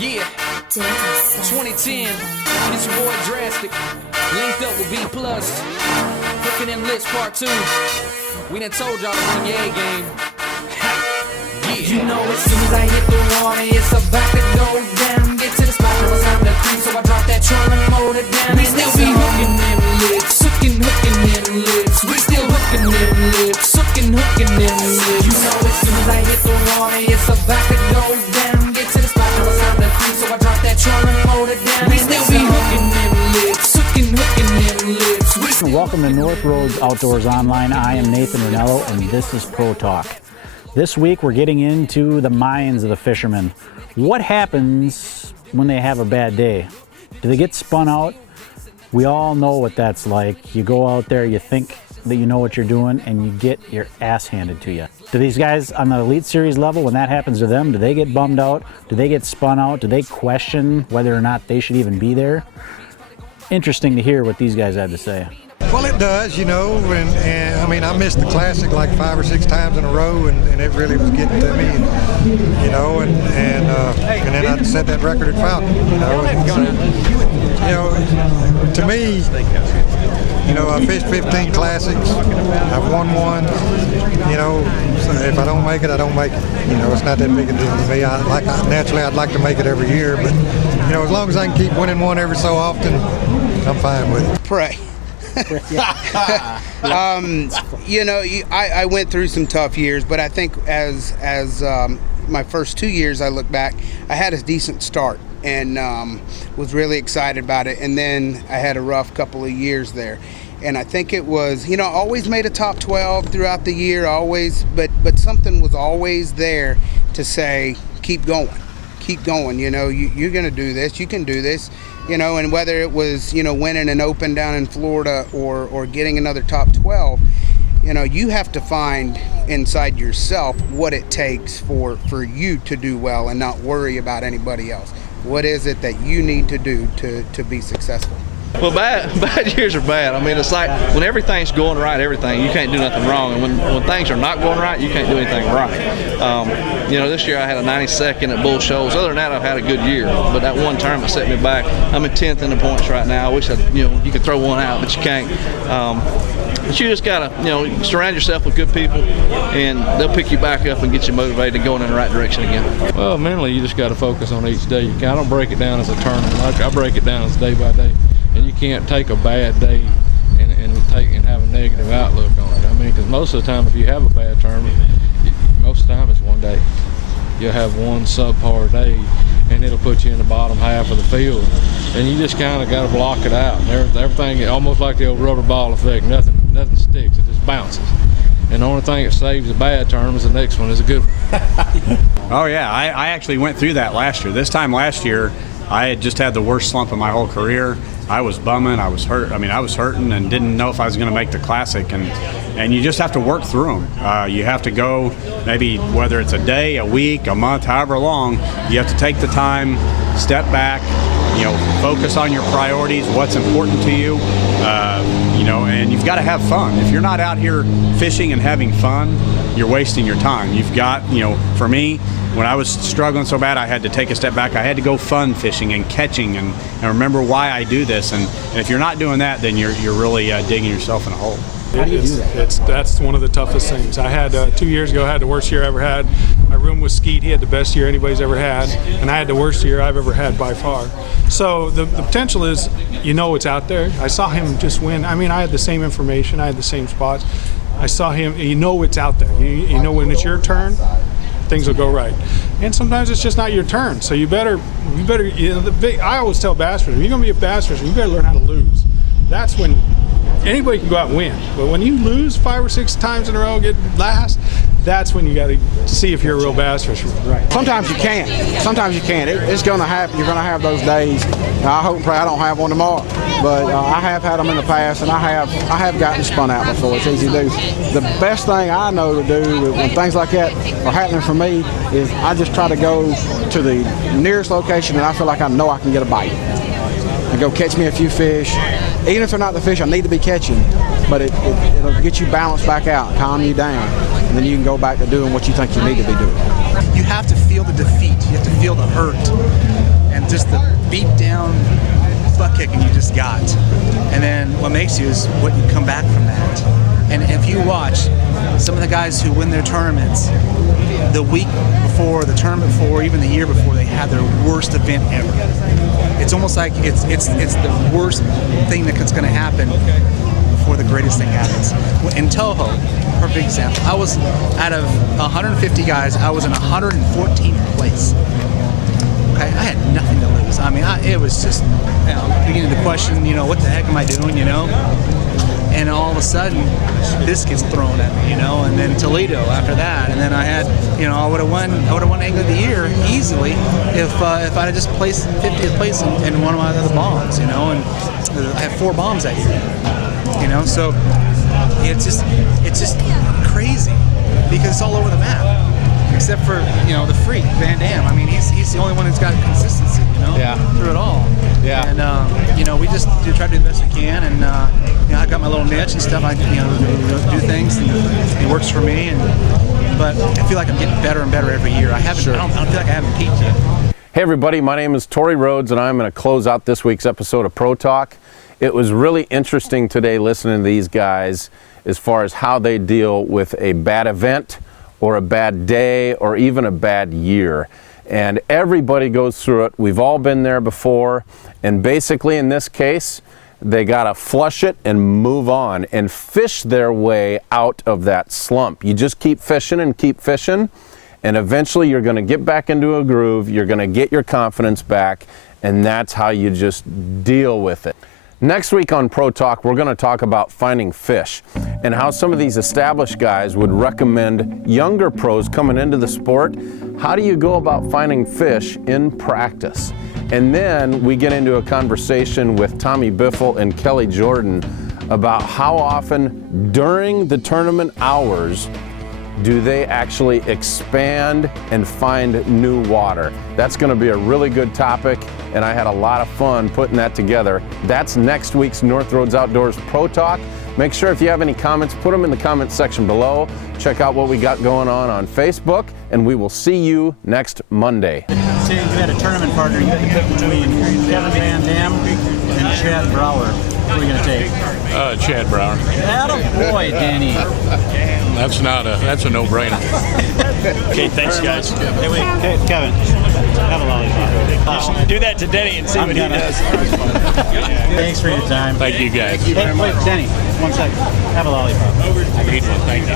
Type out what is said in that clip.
Yeah, 2010, it's your boy Drastic, linked up with B+, Hooking Them Lips Part 2. We done told y'all to bring your A game. Yeah. You know as soon as I hit the water, it's about to go down. Get to the spot, it was time to creep, so I dropped that trolling motor down. We still be hooking them lips, hooking them lips. We still hooking them lips, hooking them lips. You know as soon as I hit the water, it's about to go down. Get to the spot, it was time to creep, so I dropped that trolling motor down. We still be hooking them lips, hooking them lips. Welcome to Rhoades Outdoors Online. I am Nathan Ranello, and this is Pro Talk. This week we're getting into the minds of the fishermen. What happens when they have a bad day? Do they get spun out? We all know what that's like. You go out there, you think that you know what you're doing, and you get your ass handed to you. Do these guys on the Elite Series level, when that happens to them, do they get bummed out? Do they get spun out? Do they question whether or not they should even be there? Interesting to hear what these guys had to say. Well, it does, you know, and I mean, I missed the Classic like 5 or 6 times in a row, and it really was getting to me, you know, and then I set that record at Falcon, you know. To me, you know, I fished 15 Classics, I've won one, you know, so if I don't make it, I don't make it. You know, it's not that big a deal to me. Naturally, I'd like to make it every year, but, you know, as long as I can keep winning one every so often, I'm fine with it. Pray. You know, I went through some tough years, but I think as my first 2 years, I look back, I had a decent start and was really excited about it. And then I had a rough couple of years there. And I think it was, you know, always made a top 12 throughout the year, always, but something was always there to say, keep going, you know, you're going to do this, you can do this. You know, and whether it was, you know, winning an Open down in Florida or getting another top 12, you know, you have to find inside yourself what it takes for you to do well and not worry about anybody else. What is it that you need to do to be successful? Well, bad years are bad. I mean, it's like when everything's going right, you can't do nothing wrong. And when things are not going right, you can't do anything right. You know, this year I had a 92nd at Bull Shoals. Other than that, I've had a good year. But that one tournament set me back. I'm in 10th in the points right now. I wish you could throw one out, but you can't. But you just gotta, you know, surround yourself with good people, and they'll pick you back up and get you motivated and going in the right direction again. Well, mentally, you just got to focus on each day. I don't break it down as a tournament. I break it down as day by day. And you can't take a bad day and have a negative outlook on it. I mean, because most of the time, if you have a bad tournament, most of the time it's one day. You'll have one subpar day, and it'll put you in the bottom half of the field. And you just kind of got to block it out. Everything, almost like the old rubber ball effect, nothing sticks, it just bounces. And the only thing that saves a bad tournament is the next one is a good one. Oh yeah, I actually went through that last year. This time last year, I had just had the worst slump of my whole career. I was bumming, I was hurt. I mean, I was hurting and didn't know if I was going to make the Classic. And you just have to work through them. You have to go, maybe whether it's a day, a week, a month, however long, you have to take the time, step back, you know, focus on your priorities, what's important to you, you know, and you've got to have fun. If you're not out here fishing and having fun, you're wasting your time. You've got, you know, for me, when I was struggling so bad, I had to take a step back. I had to go fun fishing and catching and remember why I do this. And if you're not doing that, then you're really digging yourself in a hole. How do you do that? That's one of the toughest things. I had 2 years ago, I had the worst year I ever had. I roomed with Skeet. He had the best year anybody's ever had, and I had the worst year I've ever had by far. So the potential is, you know, it's out there. I saw him just win. I mean, I had the same information. I had the same spots. I saw him. You know, it's out there. You know, when it's your turn, things will go right. And sometimes it's just not your turn. So you better. You know, I always tell bass fishers, if you're going to be a bass fisher, you better learn how to lose. That's when anybody can go out and win. But when you lose 5 or 6 times in a row, get last, that's when you got to see if you're a real bass fisherman. Right. Sometimes you can't. Sometimes you can't. It's going to happen. You're going to have those days. I hope and pray I don't have one tomorrow. But I have had them in the past, and I have gotten spun out before. It's easy to do. The best thing I know to do when things like that are happening for me is I just try to go to the nearest location and I feel like I know I can get a bite. And go catch me a few fish. Even if they're not the fish I need to be catching, but it'll get you balanced back out, calm you down, and then you can go back to doing what you think you need to be doing. You have to feel the defeat. You have to feel the hurt. and just the beat down butt kicking you just got. And then what makes you is what you come back from that. And if you watch some of the guys who win their tournaments, the week before, the tournament before, even the year before, they had their worst event ever. It's almost like it's the worst thing that's going to happen before the greatest thing happens. In Toho, perfect example, I was out of 150 guys, I was in 114th place. Okay, I had nothing to lose. I mean, it was just, beginning to question, what the heck am I doing, And all of a sudden, this gets thrown at me, and then Toledo after that, and then I had, I would have won Angler of the Year easily if I'd have just placed 50th place in one of my other bombs, and I had 4 bombs that year, So it's just crazy because it's all over the map. Except for, the freak, Van Dam. I mean, he's the only one who's got consistency, through it all. Yeah. And, we just try to do the best we can. And, I got my little niche and stuff. I, do things, and it works for me. But I feel like I'm getting better and better every year. I don't feel like I haven't peaked yet. Hey everybody, my name is Tory Rhoades, and I'm going to close out this week's episode of Pro Talk. It was really interesting today listening to these guys as far as how they deal with a bad event, or a bad day, or even a bad year. And everybody goes through it. We've all been there before. And basically in this case, they gotta flush it and move on and fish their way out of that slump. You just keep fishing and keep fishing, and eventually you're gonna get back into a groove, you're gonna get your confidence back, and that's how you just deal with it. Next week on Pro Talk, we're going to talk about finding fish and how some of these established guys would recommend younger pros coming into the sport. How do you go about finding fish in practice? And then we get into a conversation with Tommy Biffle and Kelly Jordan about how often during the tournament hours do they actually expand and find new water. That's going to be a really good topic, and I had a lot of fun putting that together. That's next week's North Rhoades Outdoors Pro Talk. Make sure if you have any comments, put them in the comments section below. Check out what we got going on Facebook, and we will see you next Monday. Say you had a tournament partner, you had to pick between Kevin Van Dam and Chad Brower. What are you going to take? Chad Brower. Attaboy, Danny. That's a no-brainer. Okay, thanks, guys. Hey, Kevin, have a lollipop. Do that to Denny and see what he does. Thanks for your time. Thank you, guys. Hey, wait, Denny, 1 second. Have a lollipop. Thank you.